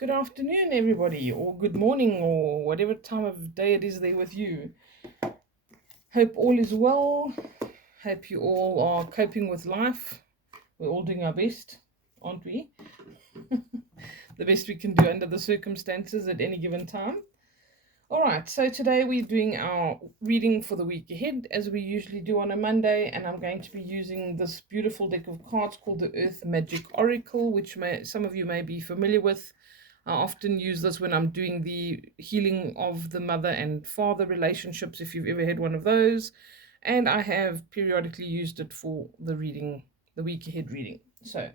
Good afternoon, everybody, or good morning, or whatever time of day it is there with you. Hope all is well. Hope you all are coping with life. We're all doing our best, aren't we? The best we can do under the circumstances at any given time. All right, so today we're doing our reading for the week ahead, as we usually do on a Monday, and I'm going to be using this beautiful deck of cards called the Earth Magic Oracle, which some of you may be familiar with. I often use this when I'm doing the healing of the mother and father relationships, if you've ever had one of those. And I have periodically used it for the reading, the week ahead reading. So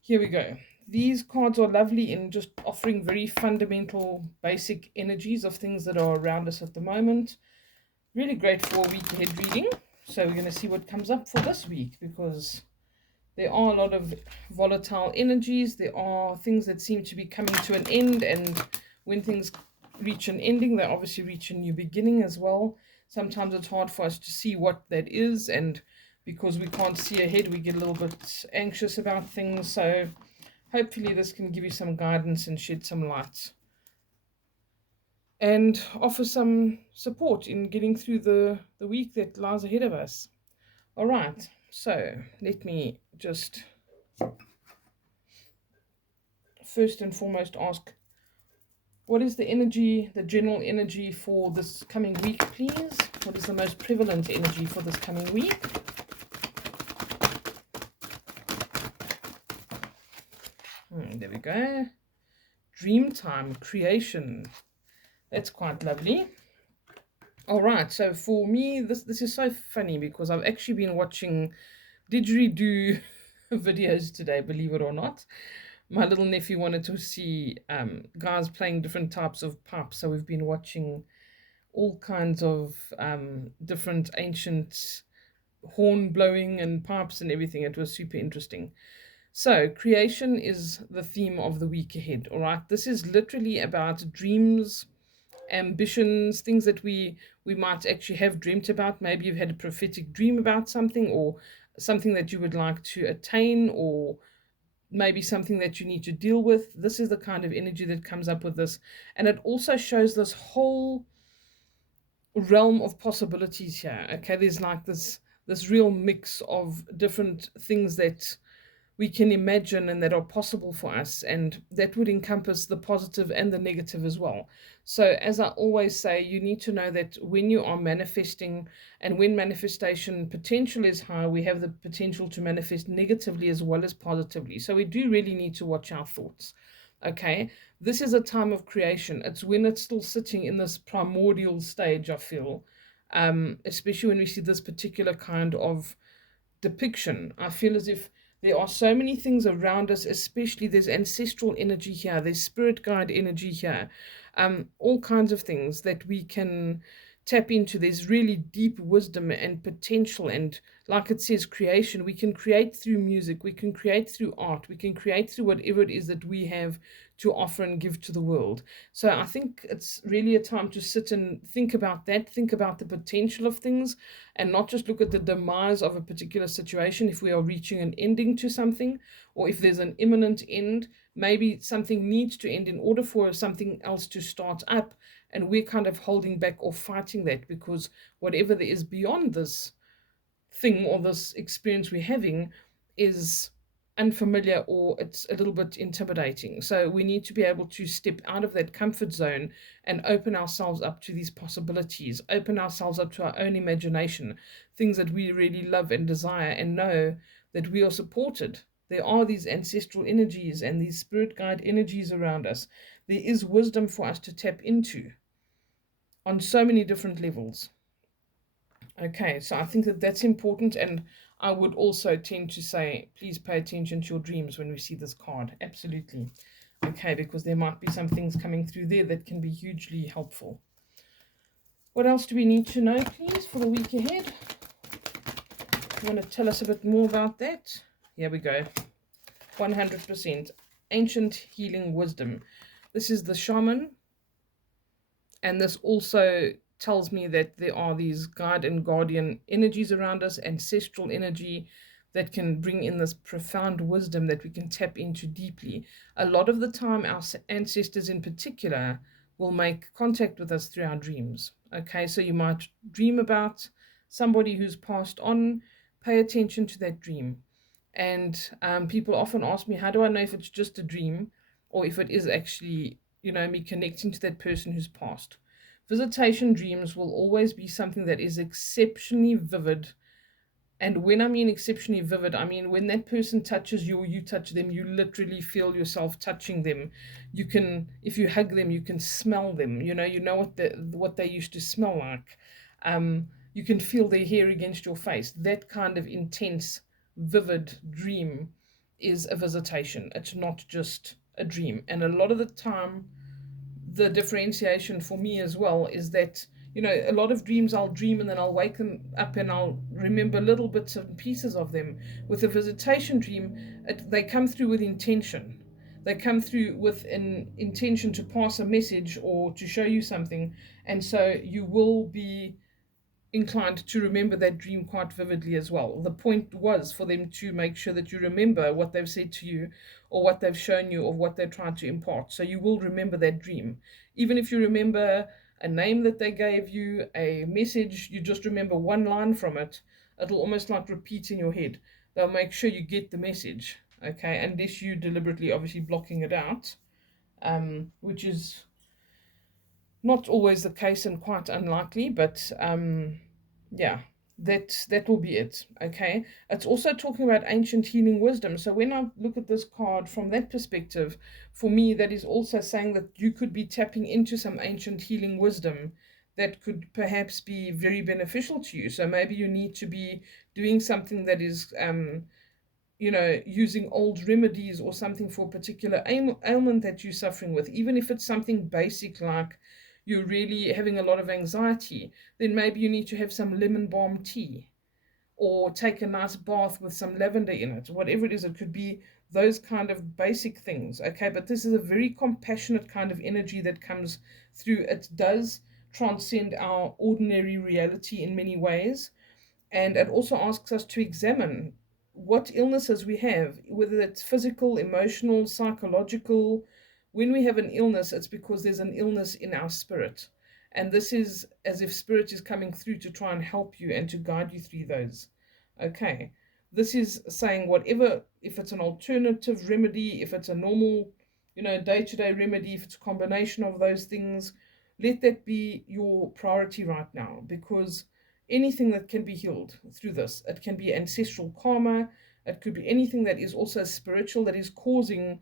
here we go. These cards are lovely in just offering very fundamental, basic energies of things that are around us at the moment. Really great for a week ahead reading. So we're going to see what comes up for this week, because there are a lot of volatile energies. There are things that seem to be coming to an end, and when things reach an ending, they obviously reach a new beginning as well. Sometimes it's hard for us to see what that is, and because we can't see ahead, we get a little bit anxious about things. So hopefully this can give you some guidance and shed some light and offer some support in getting through the week that lies ahead of us. All right, so let me just first and foremost ask, what is the energy, the general energy for this coming week, please? What is the most prevalent energy for this coming week? There we go. Dreamtime, creation. That's quite lovely. All right, so for me, this is so funny because I've actually been watching didgeridoo videos today, believe it or not. My little nephew wanted to see guys playing different types of pipes, so we've been watching all kinds of different ancient horn blowing and pipes and everything. It was super interesting. So, creation is the theme of the week ahead, all right? This is literally about dreams, ambitions, things that we might actually have dreamt about. Maybe you've had a prophetic dream about something, or something that you would like to attain, or maybe something that you need to deal with. This is the kind of energy that comes up with this. And it also shows this whole realm of possibilities here. Okay, there's like this real mix of different things that we can imagine and that are possible for us, and that would encompass the positive and the negative as well. So as I always say, you need to know that when you are manifesting, and when manifestation potential is high, we have the potential to manifest negatively as well as positively. So we do really need to watch our thoughts. Okay, this is a time of creation. It's when it's still sitting in this primordial stage, I feel, especially when we see this particular kind of depiction. I feel as if there are so many things around us, especially there's ancestral energy here, there's spirit guide energy here, all kinds of things that we can tap into. There's really deep wisdom and potential, and like it says, creation. We can create through music, we can create through art, we can create through whatever it is that we have to offer and give to the world. So I think it's really a time to sit and think about that, think about the potential of things, and not just look at the demise of a particular situation. If we are reaching an ending to something, or if there's an imminent end, maybe something needs to end in order for something else to start up, and we're kind of holding back or fighting that, because whatever there is beyond this thing or this experience we're having is unfamiliar, or it's a little bit intimidating. So we need to be able to step out of that comfort zone and open ourselves up to these possibilities, open ourselves up to our own imagination, things that we really love and desire, and know that we are supported. There are these ancestral energies and these spirit guide energies around us. There is wisdom for us to tap into on so many different levels. Okay, so I think that that's important, and I would also tend to say, please pay attention to your dreams when we see this card. Absolutely. Okay, because there might be some things coming through there that can be hugely helpful. What else do we need to know, please, for the week ahead? You want to tell us a bit more about that? Here we go. 100%. Ancient healing wisdom. This is the shaman, and this also tells me that there are these guide and guardian energies around us, ancestral energy. that can bring in this profound wisdom that we can tap into deeply. A lot of the time, our ancestors in particular will make contact with us through our dreams. Okay, so you might dream about somebody who's passed on, pay attention to that dream. And people often ask me, how do I know if it's just a dream or if it is actually, me connecting to that person who's passed? Visitation dreams will always be something that is exceptionally vivid. And when I mean exceptionally vivid, I mean when that person touches you or you touch them, you literally feel yourself touching them. You can, if you hug them, you can smell them. You know what they used to smell like. You can feel their hair against your face. That kind of intense, vivid dream is a visitation. It's not just a dream. And a lot of the time, the differentiation for me as well is that a lot of dreams I'll dream and then I'll wake up and I'll remember little bits and pieces of them. With a visitation dream, they come through with intention. They come through with an intention to pass a message or to show you something, and so you will be inclined to remember that dream quite vividly as well. The point was for them to make sure that you remember what they've said to you or what they've shown you or what they're trying to impart. So you will remember that dream. Even if you remember a name that they gave you, a message, you just remember one line from it, it'll almost like repeat in your head. They'll make sure you get the message, okay, unless you deliberately obviously blocking it out, which is not always the case and quite unlikely, but yeah, that will be it. Okay, it's also talking about ancient healing wisdom. So when I look at this card from that perspective, for me, that is also saying that you could be tapping into some ancient healing wisdom that could perhaps be very beneficial to you. So maybe you need to be doing something that is using old remedies or something for a particular ailment that you're suffering with, even if it's something basic like you're really having a lot of anxiety, then maybe you need to have some lemon balm tea or take a nice bath with some lavender in it, whatever it is. It could be those kind of basic things, okay? But this is a very compassionate kind of energy that comes through. It does transcend our ordinary reality in many ways, and it also asks us to examine what illnesses we have, whether it's physical, emotional, psychological. When we have an illness, it's because there's an illness in our spirit. And this is as if spirit is coming through to try and help you and to guide you through those. Okay. This is saying whatever, if it's an alternative remedy, if it's a normal, day-to-day remedy, if it's a combination of those things, let that be your priority right now, because anything that can be healed through this. It can be ancestral karma. It could be anything that is also spiritual, that is causing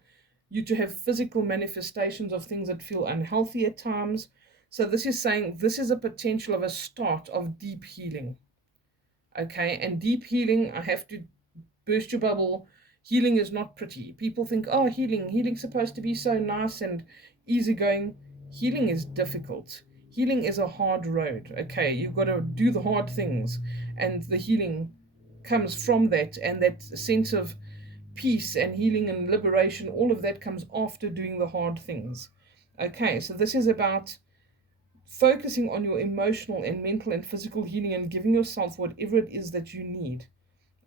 you to have physical manifestations of things that feel unhealthy at times. So this is saying this is a potential of a start of deep healing. Okay, and deep healing, I have to burst your bubble. Healing is not pretty. People think, oh, healing's supposed to be so nice and easygoing. Healing is difficult. Healing is a hard road. Okay, you've got to do the hard things, and the healing comes from that, and that sense of peace and healing and liberation, all of that comes after doing the hard things. Okay, so this is about focusing on your emotional and mental and physical healing and giving yourself whatever it is that you need.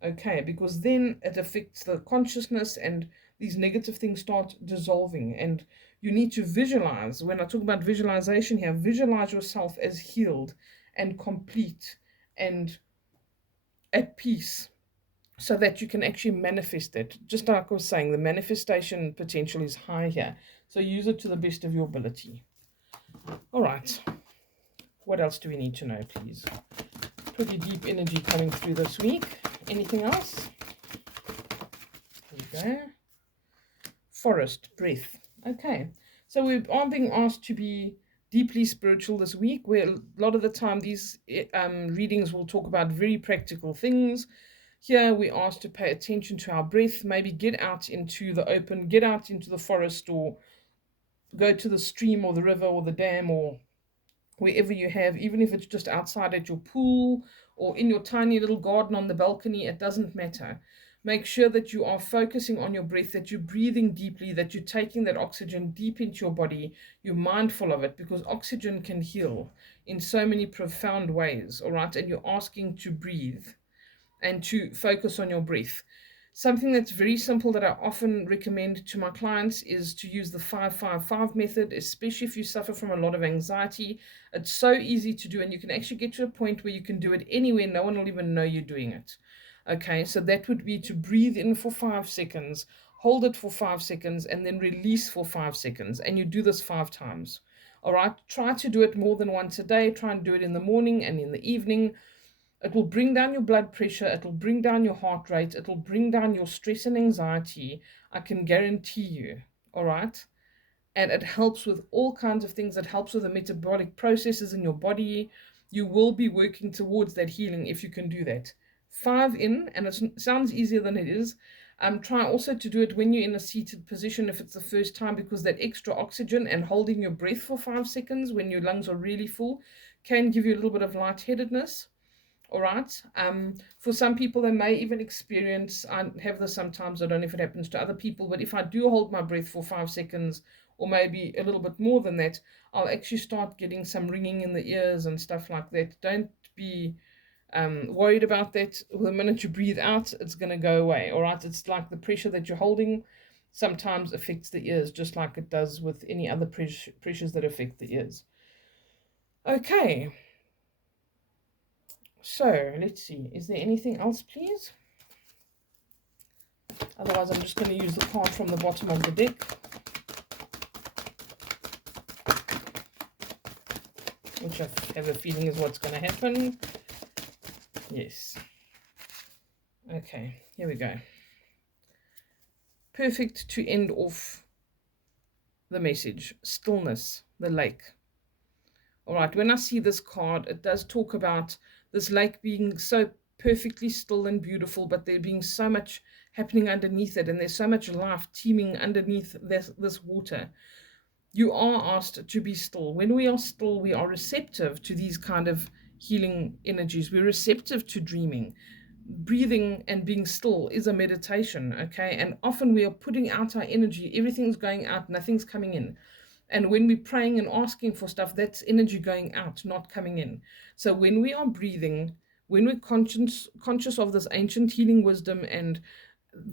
Okay, because then it affects the consciousness and these negative things start dissolving. And you need to visualize. When I talk about visualization here, visualize yourself as healed and complete and at peace, so that you can actually manifest it. Just like I was saying, the manifestation potential is high here. So use it to the best of your ability. All right. What else do we need to know, please? Pretty deep energy coming through this week. Anything else? There you go. Forest, breath. Okay. So we are being asked to be deeply spiritual this week, where a lot of the time these readings will talk about very practical things. Here we asked to pay attention to our breath, maybe get out into the open, get out into the forest, or go to the stream or the river or the dam or wherever you have, even if it's just outside at your pool or in your tiny little garden on the balcony, it doesn't matter. Make sure that you are focusing on your breath, that you're breathing deeply, that you're taking that oxygen deep into your body. You're mindful of it, because oxygen can heal in so many profound ways, all right? And you're asking to breathe. and to focus on your breath. Something that's very simple that I often recommend to my clients is to use the 5-5-5 method, especially if you suffer from a lot of anxiety. It's so easy to do, and you can actually get to a point where you can do it anywhere. No one will even know you're doing it. Okay, so that would be to breathe in for 5 seconds, hold it for 5 seconds, and then release for 5 seconds. And you do this 5 times. All right, try to do it more than once a day. Try and do it in the morning and in the evening. It will bring down your blood pressure. It will bring down your heart rate. It will bring down your stress and anxiety. I can guarantee you. All right. And it helps with all kinds of things. It helps with the metabolic processes in your body. You will be working towards that healing if you can do that. 5 in, and it sounds easier than it is. Try also to do it when you're in a seated position if it's the first time, because that extra oxygen and holding your breath for 5 seconds when your lungs are really full can give you a little bit of lightheadedness. All right. For some people, they may even experience, I have this sometimes, I don't know if it happens to other people, but if I do hold my breath for 5 seconds, or maybe a little bit more than that, I'll actually start getting some ringing in the ears and stuff like that. Don't be worried about that. The minute you breathe out, it's going to go away. All right. It's like the pressure that you're holding sometimes affects the ears, just like it does with any other pressures that affect the ears. Okay. So let's see, is there anything else, please? Otherwise, I'm just going to use the card from the bottom of the deck. Which I have a feeling is what's going to happen. Yes. Okay, here we go. Perfect to end off the message. Stillness, the lake. All right, when I see this card, it does talk about this lake being so perfectly still and beautiful, but there being so much happening underneath it, and there's so much life teeming underneath this water. You are asked to be still. When we are still, we are receptive to these kind of healing energies. We're receptive to dreaming. Breathing and being still is a meditation, okay? And often we are putting out our energy. Everything's going out, nothing's coming in. And when we're praying and asking for stuff, that's energy going out, not coming in. So when we are breathing, when we're conscious of this ancient healing wisdom and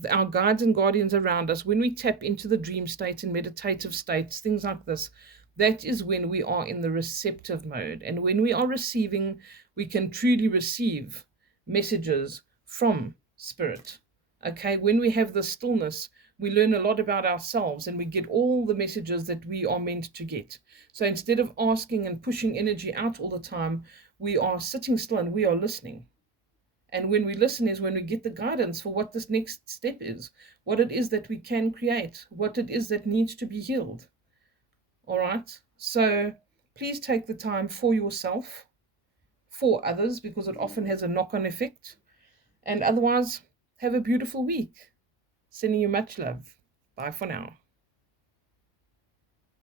our guides and guardians around us, when we tap into the dream state and meditative states, things like this, that is when we are in the receptive mode. And when we are receiving, we can truly receive messages from spirit. Okay, when we have the stillness, we learn a lot about ourselves and we get all the messages that we are meant to get. So instead of asking and pushing energy out all the time, we are sitting still and we are listening. And when we listen is when we get the guidance for what this next step is, what it is that we can create, what it is that needs to be healed. All right. So please take the time for yourself, for others, because it often has a knock-on effect. And otherwise, have a beautiful week. Sending you much love. Bye for now.